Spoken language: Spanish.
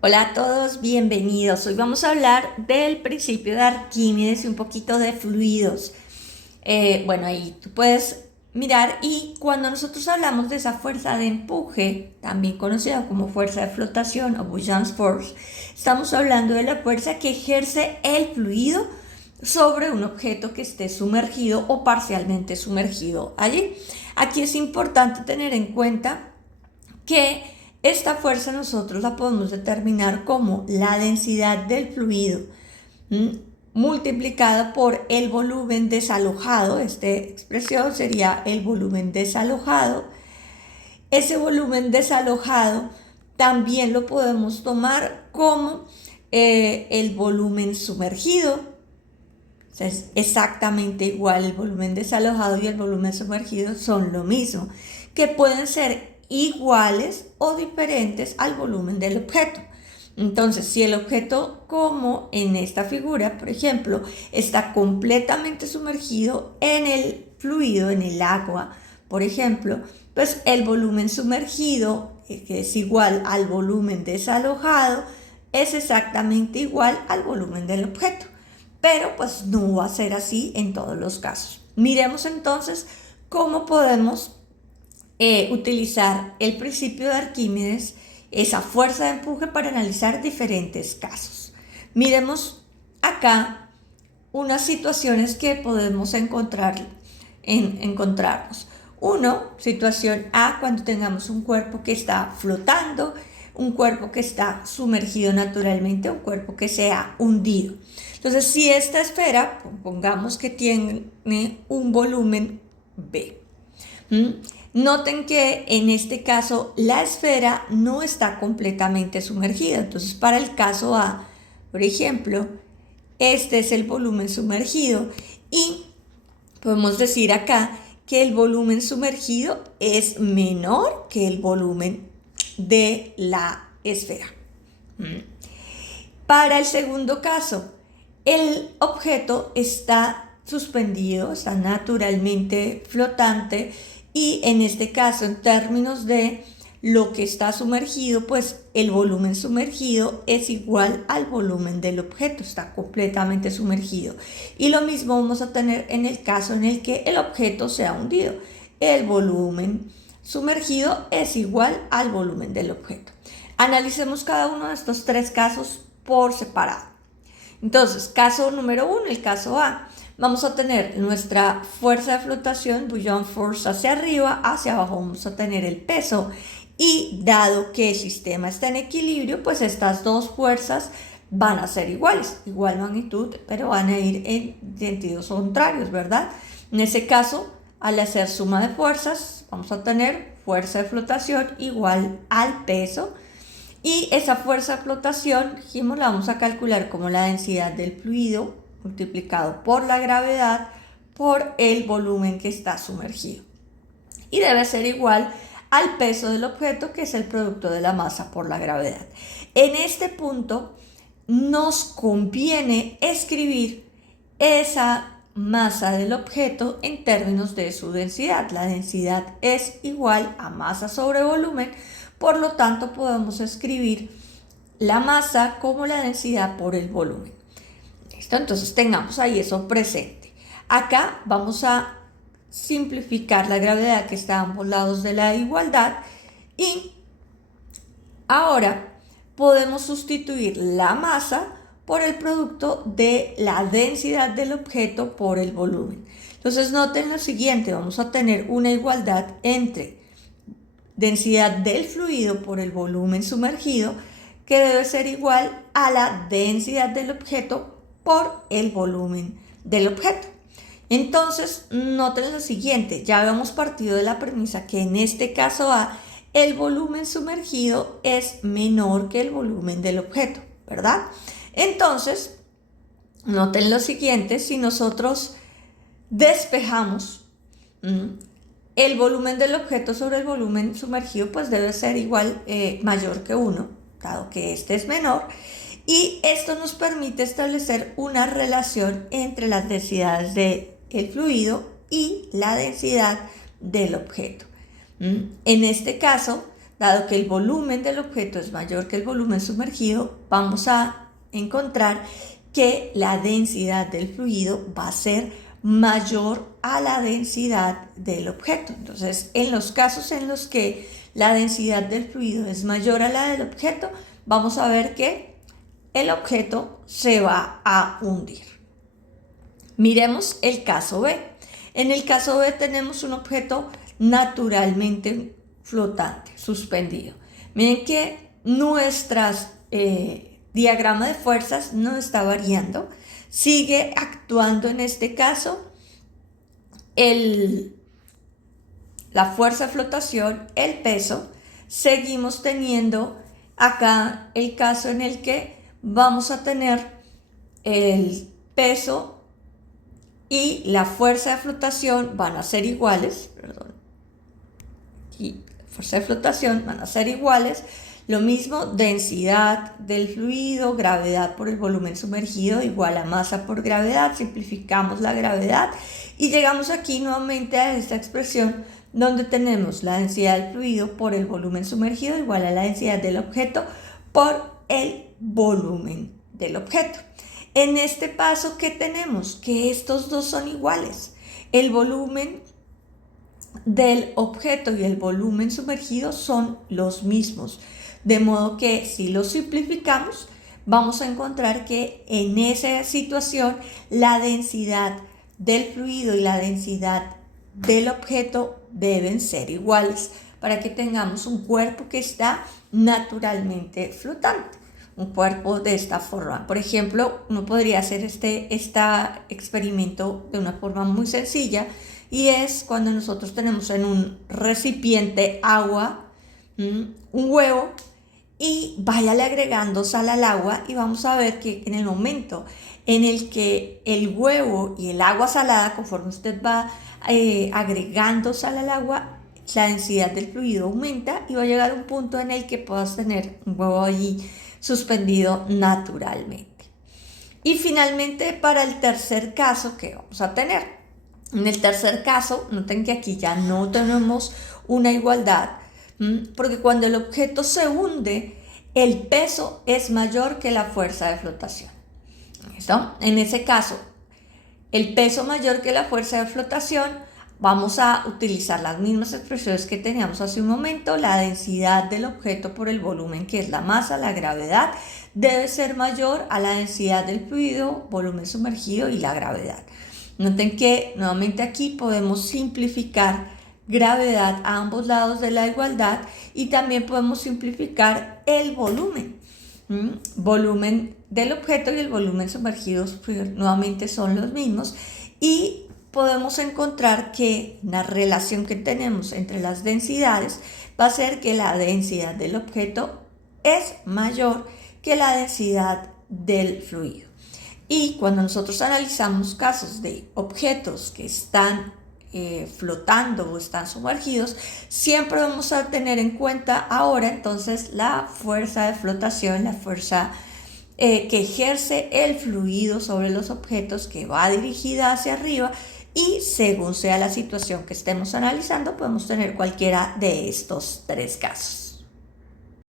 Hola a todos, bienvenidos. Hoy vamos a hablar del principio de Arquímedes y un poquito de fluidos. Bueno, ahí tú puedes mirar y cuando nosotros hablamos de esa fuerza de empuje, también conocida como fuerza de flotación o buoyant force, estamos hablando de la fuerza que ejerce el fluido sobre un objeto que esté sumergido o parcialmente sumergido allí. Aquí es importante tener en cuenta que esta fuerza nosotros la podemos determinar como la densidad del fluido multiplicada por el volumen desalojado. Esta expresión sería el volumen desalojado. Ese volumen desalojado también lo podemos tomar como el volumen sumergido. O sea, es exactamente igual. El volumen desalojado y el volumen sumergido son lo mismo, que pueden ser iguales o diferentes al volumen del objeto. Entonces, si el objeto, como en esta figura, por ejemplo, está completamente sumergido en el fluido, en el agua, por ejemplo, pues el volumen sumergido, que es igual al volumen desalojado, es exactamente igual al volumen del objeto. Pero pues no va a ser así en todos los casos. Miremos entonces cómo podemos utilizar el principio de Arquímedes, esa fuerza de empuje, para analizar diferentes casos. Miremos acá unas situaciones que podemos encontrarnos. Uno, situación A, cuando tengamos un cuerpo que está flotando, un cuerpo que está sumergido naturalmente, un cuerpo que se ha hundido. Entonces, si esta esfera, pongamos que tiene un volumen B, noten que en este caso la esfera no está completamente sumergida. Entonces, para el caso A, por ejemplo, este es el volumen sumergido y podemos decir acá que el volumen sumergido es menor que el volumen de la esfera. Para el segundo caso, el objeto está suspendido, está naturalmente flotante y en este caso, en términos de lo que está sumergido, pues el volumen sumergido es igual al volumen del objeto, está completamente sumergido. Y lo mismo vamos a tener en el caso en el que el objeto se ha hundido. El volumen sumergido es igual al volumen del objeto. Analicemos cada uno de estos tres casos por separado. Entonces, caso número 1, el caso A. Vamos a tener nuestra fuerza de flotación, buoyant force, hacia arriba, hacia abajo vamos a tener el peso. Y dado que el sistema está en equilibrio, pues estas dos fuerzas van a ser iguales, igual magnitud, pero van a ir en sentidos contrarios, ¿verdad? En ese caso, al hacer suma de fuerzas, vamos a tener fuerza de flotación igual al peso. Y esa fuerza de flotación, dijimos, la vamos a calcular como la densidad del fluido multiplicado por la gravedad por el volumen que está sumergido. Y debe ser igual al peso del objeto, que es el producto de la masa por la gravedad. En este punto nos conviene escribir esa masa del objeto en términos de su densidad. La densidad es igual a masa sobre volumen, por lo tanto podemos escribir la masa como la densidad por el volumen. ¿Listo? Entonces tengamos ahí eso presente. Acá vamos a simplificar la gravedad que está a ambos lados de la igualdad y ahora podemos sustituir la masa por el producto de la densidad del objeto por el volumen. Entonces noten lo siguiente, vamos a tener una igualdad entre densidad del fluido por el volumen sumergido, que debe ser igual a la densidad del objeto por el volumen del objeto. Entonces, noten lo siguiente, ya habíamos partido de la premisa que en este caso A, el volumen sumergido es menor que el volumen del objeto, ¿verdad? Entonces, noten lo siguiente, si nosotros despejamos el volumen del objeto sobre el volumen sumergido, pues debe ser igual, mayor que 1, dado que este es menor. Y esto nos permite establecer una relación entre las densidades del fluido y la densidad del objeto. En este caso, dado que el volumen del objeto es mayor que el volumen sumergido, vamos a encontrar que la densidad del fluido va a ser mayor a la densidad del objeto. Entonces, en los casos en los que la densidad del fluido es mayor a la del objeto, vamos a ver que el objeto se va a hundir. Miremos el caso B. En el caso B tenemos un objeto naturalmente flotante, suspendido. Miren que nuestro diagrama de fuerzas no está variando, sigue actuando en este caso la fuerza de flotación, el peso. Seguimos teniendo acá el caso en el que vamos a tener el peso y la fuerza de flotación van a ser iguales, y fuerza de flotación van a ser iguales. Lo mismo, densidad del fluido, gravedad por el volumen sumergido igual a masa por gravedad. Simplificamos la gravedad y llegamos aquí nuevamente a esta expresión donde tenemos la densidad del fluido por el volumen sumergido igual a la densidad del objeto por el volumen del objeto. En este paso, ¿qué tenemos? Que estos dos son iguales. El volumen del objeto y el volumen sumergido son los mismos. De modo que si lo simplificamos, vamos a encontrar que en esa situación la densidad del fluido y la densidad del objeto deben ser iguales para que tengamos un cuerpo que está naturalmente flotante. Un cuerpo de esta forma. Por ejemplo, uno podría hacer este experimento de una forma muy sencilla, y es cuando nosotros tenemos en un recipiente agua, un huevo, y váyale agregando sal al agua, y vamos a ver que en el momento en el que el huevo y el agua salada, conforme usted va agregando sal al agua, la densidad del fluido aumenta y va a llegar a un punto en el que puedas tener un huevo allí suspendido naturalmente. Y finalmente, para el tercer caso que vamos a tener. En el tercer caso, noten que aquí ya no tenemos una igualdad, porque cuando el objeto se hunde, el peso es mayor que la fuerza de flotación. ¿Listo? En ese caso, el peso mayor que la fuerza de flotación, vamos a utilizar las mismas expresiones que teníamos hace un momento. La densidad del objeto por el volumen, que es la masa, la gravedad, debe ser mayor a la densidad del fluido, volumen sumergido y la gravedad. Noten que nuevamente aquí podemos simplificar gravedad a ambos lados de la igualdad, y también podemos simplificar el volumen. Volumen del objeto y el volumen sumergido nuevamente son los mismos, y podemos encontrar que la relación que tenemos entre las densidades va a ser que la densidad del objeto es mayor que la densidad del fluido. Y cuando nosotros analizamos casos de objetos que están flotando o están sumergidos, siempre vamos a tener en cuenta ahora entonces la fuerza de flotación, la fuerza que ejerce el fluido sobre los objetos, que va dirigida hacia arriba, y según sea la situación que estemos analizando, podemos tener cualquiera de estos tres casos.